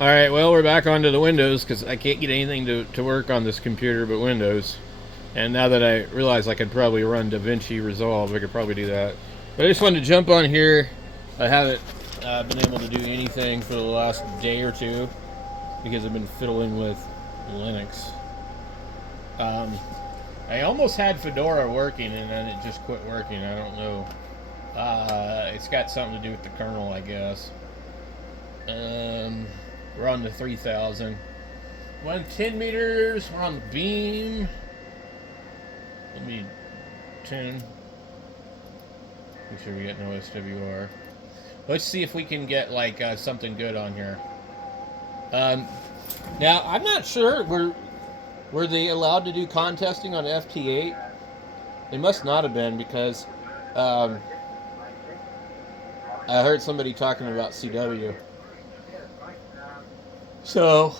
Alright, well, we're back onto the Windows because I can't get anything to work on this computer but Windows. And now that I realize I could probably run DaVinci Resolve, I could probably do that. But I just wanted to jump on here. I haven't been able to do anything for the last day or two because I've been fiddling with Linux. I almost had Fedora working and then it just quit working. I don't know. It's got something to do with the kernel, I guess. We're on the 3000. 10 meters. We're on the beam. Let me tune. Make sure we get no SWR. Let's see if we can get like something good on here. Now I'm not sure. Were they allowed to do contesting on FT8? They must not have been because I heard somebody talking about CW. So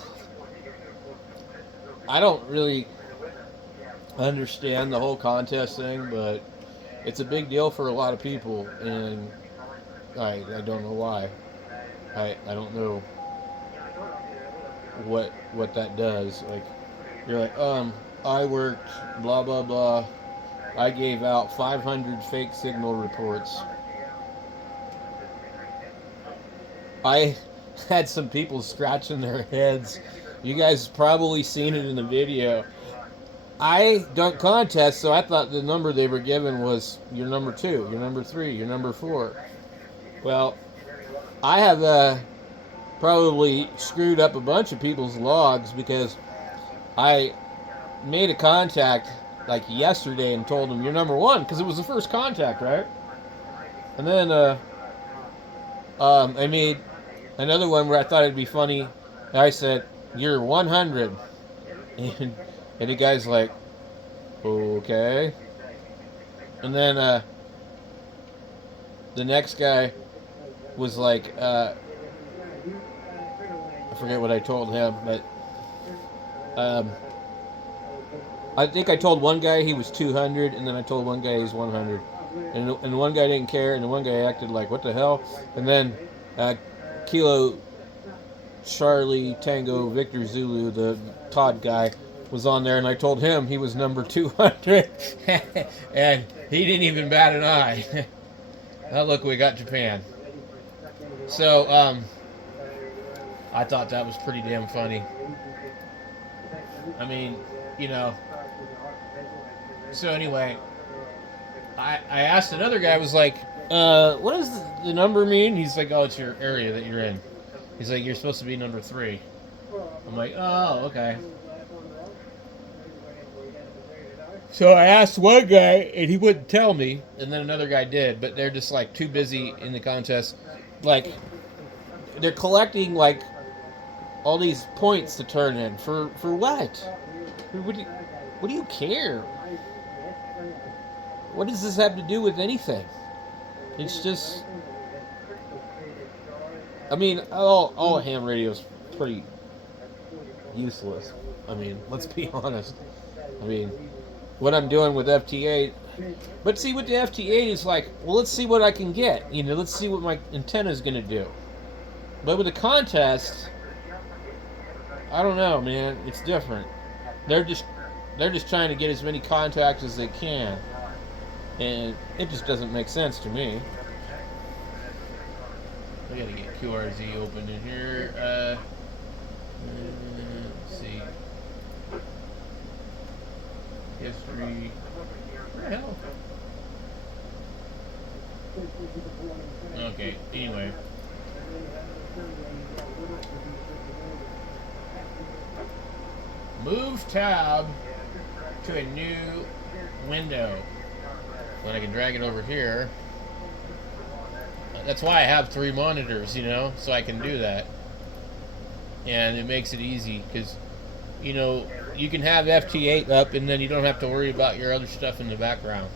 I don't really understand the whole contest thing, but it's a big deal for a lot of people, and I don't know why. I don't know what that does. Like you're like, I worked blah blah blah. I gave out 500 fake signal reports. I had some people scratching their heads. You guys probably seen it in the video. I don't contest, so I thought the number they were given was your number 2, your number 3, your number 4. Well, I have probably screwed up a bunch of people's logs because I made a contact like yesterday and told them you're number 1 because it was the first contact, right? And then I made another one where I thought it'd be funny. I said you're 100, and the guy's like, okay. And then the next guy was like, I forget what I told him, but I think I told one guy he was 200, and then I told one guy he's 100. And one guy didn't care, and the one guy acted like, what the hell? And then Kilo Charlie Tango Victor Zulu, the Todd guy, was on there, and I told him he was number 200, and he didn't even bat an eye. Oh, look, we got Japan. So, I thought that was pretty damn funny. I mean, you know. So anyway, I asked another guy, I was like, what does the number mean? He's like, oh, it's your area that you're in. He's like, you're supposed to be number 3. I'm like, oh, okay. So I asked one guy, and he wouldn't tell me, and then another guy did, but they're just like too busy in the contest. Like, they're collecting like all these points to turn in for what? What do you care? What does this have to do with anything? It's just, I mean, all ham radio is pretty useless. I mean, let's be honest. I mean, what I'm doing with FT8, but see, with the FT8 is like, well, let's see what I can get. You know, let's see what my antenna is going to do. But with the contest, I don't know, man. It's different. They're just trying to get as many contacts as they can, and it just doesn't make sense to me. I gotta get QRZ open in here. Let's see. History. Where the hell? Okay, anyway. Move tab to a new window. Then I can drag it over here. That's why I have 3 monitors, you know, so I can do that. And it makes it easy because, you know, you can have FT8 up and then you don't have to worry about your other stuff in the background.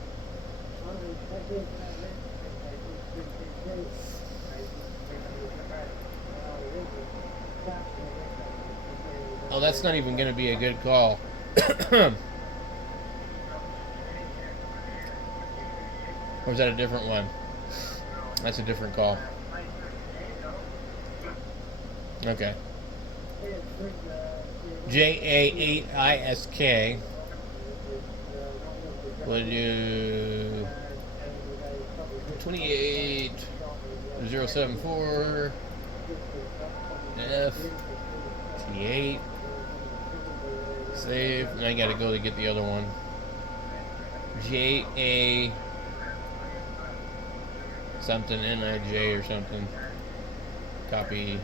Oh, that's not even going to be a good call. Or is that a different one? That's a different call. Okay. JA8ISK. We'll do 28074 FT8. Save. Now I gotta go to get the other one. JA something NIJ or something. Copy.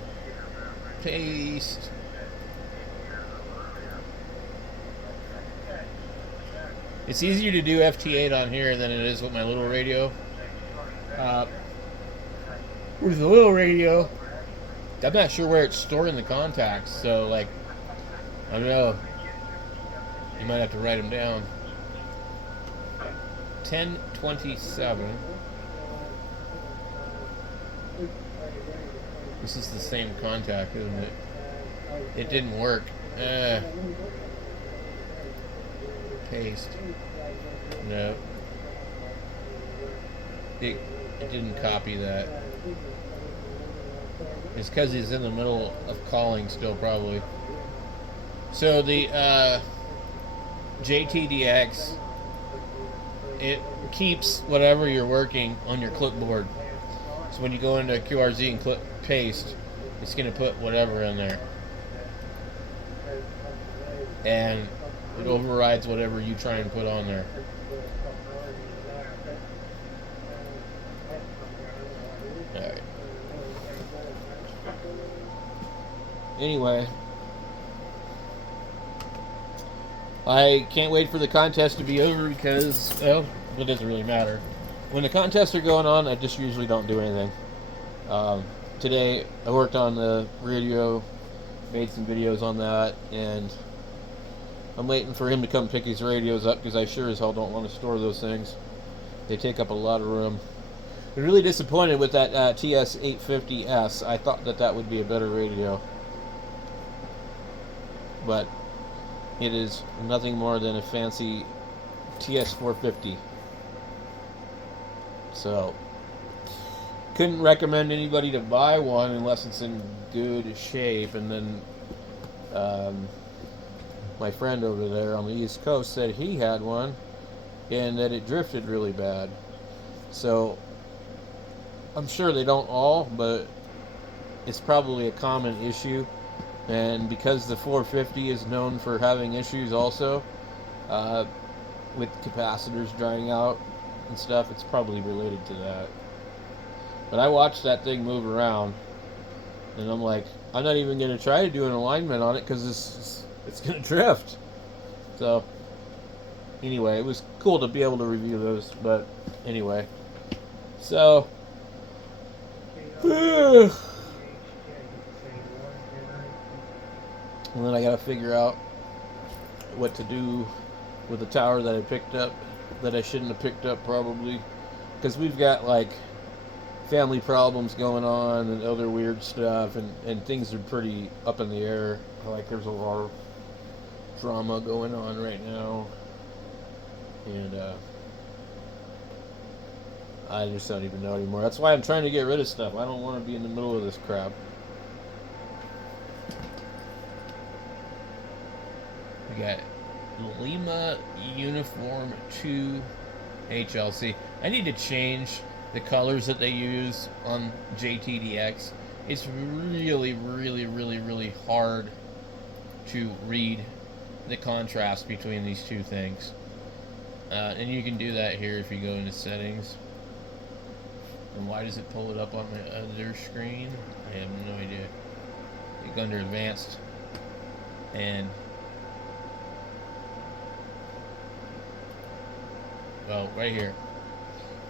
Paste. It's easier to do FT8 on here than it is with my little radio. With the little radio, I'm not sure where it's stored in the contacts, so like, I don't know. You might have to write them down. 1027. This is the same contact, isn't it? It didn't work. Paste. No. It didn't copy that. It's because he's in the middle of calling still, probably. So the JTDX, it keeps whatever you're working on your clipboard. So when you go into QRZ and click paste, it's going to put whatever in there. And it overrides whatever you try and put on there. Alright. Anyway, I can't wait for the contest to be over because, well, it doesn't really matter. When the contests are going on, I just usually don't do anything. Today, I worked on the radio, made some videos on that, and I'm waiting for him to come pick his radios up because I sure as hell don't want to store those things. They take up a lot of room. I'm really disappointed with that TS850S. I thought that would be a better radio. But it is nothing more than a fancy TS450. So, couldn't recommend anybody to buy one unless it's in good shape. And then my friend over there on the East Coast said he had one and that it drifted really bad. So I'm sure they don't all, but it's probably a common issue. And because the 450 is known for having issues also with capacitors drying out and stuff, it's probably related to that. But I watched that thing move around, and I'm like, I'm not even going to try to do an alignment on it because it's going to drift. So, anyway, it was cool to be able to review those, but anyway. So, and then I got to figure out what to do with the tower that I picked up that I shouldn't have picked up probably, because we've got like family problems going on and other weird stuff, and things are pretty up in the air. Like there's a lot of drama going on right now, and I just don't even know anymore. That's why I'm trying to get rid of stuff. I don't want to be in the middle of this crap. We got Lima Uniform 2 HLC. I need to change the colors that they use on JTDX. It's really, really, really, really hard to read the contrast between these two things. And you can do that here if you go into settings. And why does it pull it up on the other screen? I have no idea. You go under advanced and right here.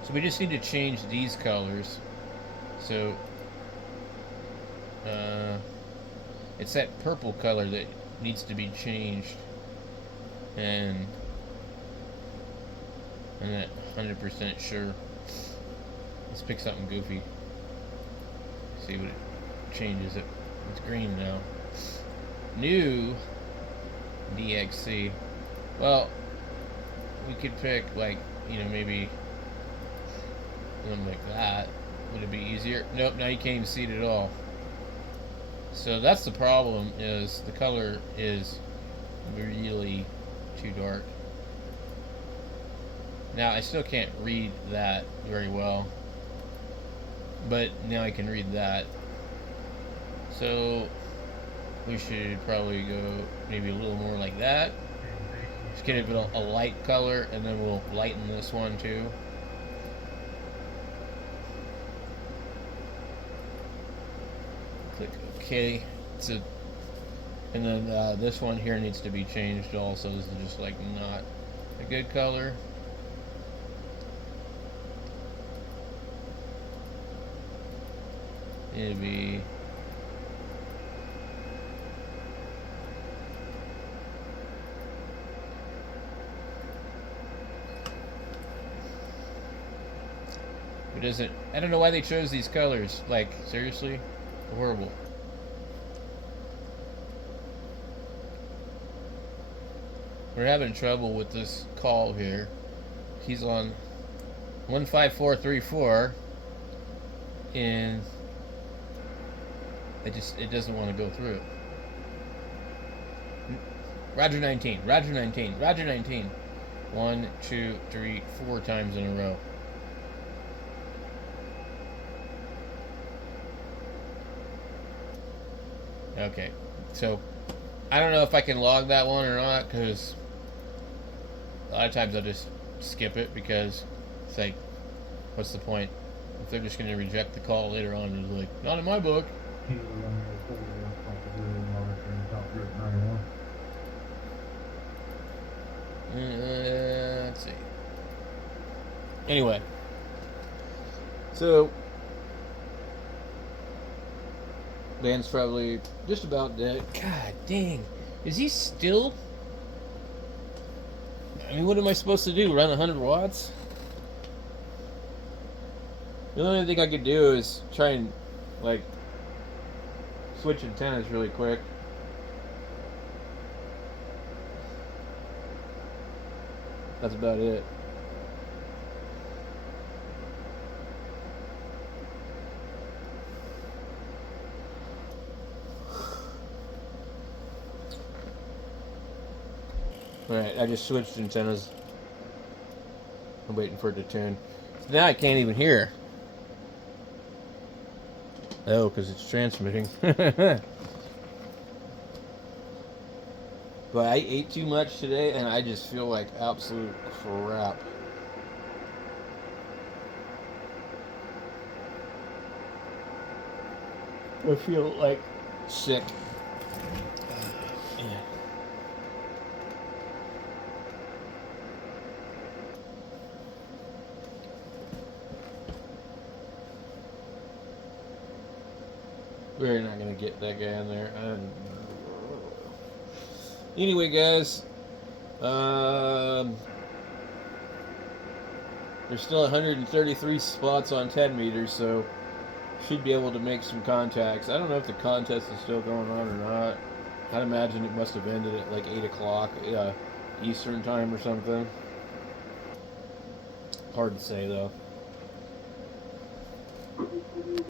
So we just need to change these colors. So it's that purple color that needs to be changed, and I'm not 100% sure. Let's pick something goofy. See what it changes it. It's green now. New DXC. Well, we could pick like, maybe something like that. Would it be easier? Nope, now you can't even see it at all. So that's the problem, is the color is really too dark. Now I still can't read that very well, but now I can read that. So we should probably go maybe a little more like that. Just get it a light color, and then we'll lighten this one too. Click OK. And then this one here needs to be changed also. This is just like not a good color. It'd be it doesn't. I don't know why they chose these colors. Like, seriously, horrible. We're having trouble with this call here. He's on 15434, and it doesn't want to go through. Roger 19, Roger 19, Roger 19. 1, 2, 3, 4 times in a row. Okay, so I don't know if I can log that one or not, because a lot of times I just skip it because it's like, what's the point? If they're just going to reject the call later on, it's like, not in my book. Let's see. Anyway, so Dan's probably just about dead. God dang. Is he still? I mean, what am I supposed to do? Run 100 watts? The only thing I could do is try and, like, switch antennas really quick. That's about it. Alright, I just switched antennas. I'm waiting for it to turn. So now I can't even hear. Oh, because it's transmitting. But I ate too much today, and I just feel like absolute crap. I feel like sick. Yeah. We're not gonna get that guy in there. Anyway, guys, there's still 133 spots on 10 meters, so should be able to make some contacts. I don't know if the contest is still going on or not. I'd imagine it must have ended at like 8 o'clock Eastern time or something. Hard to say, though.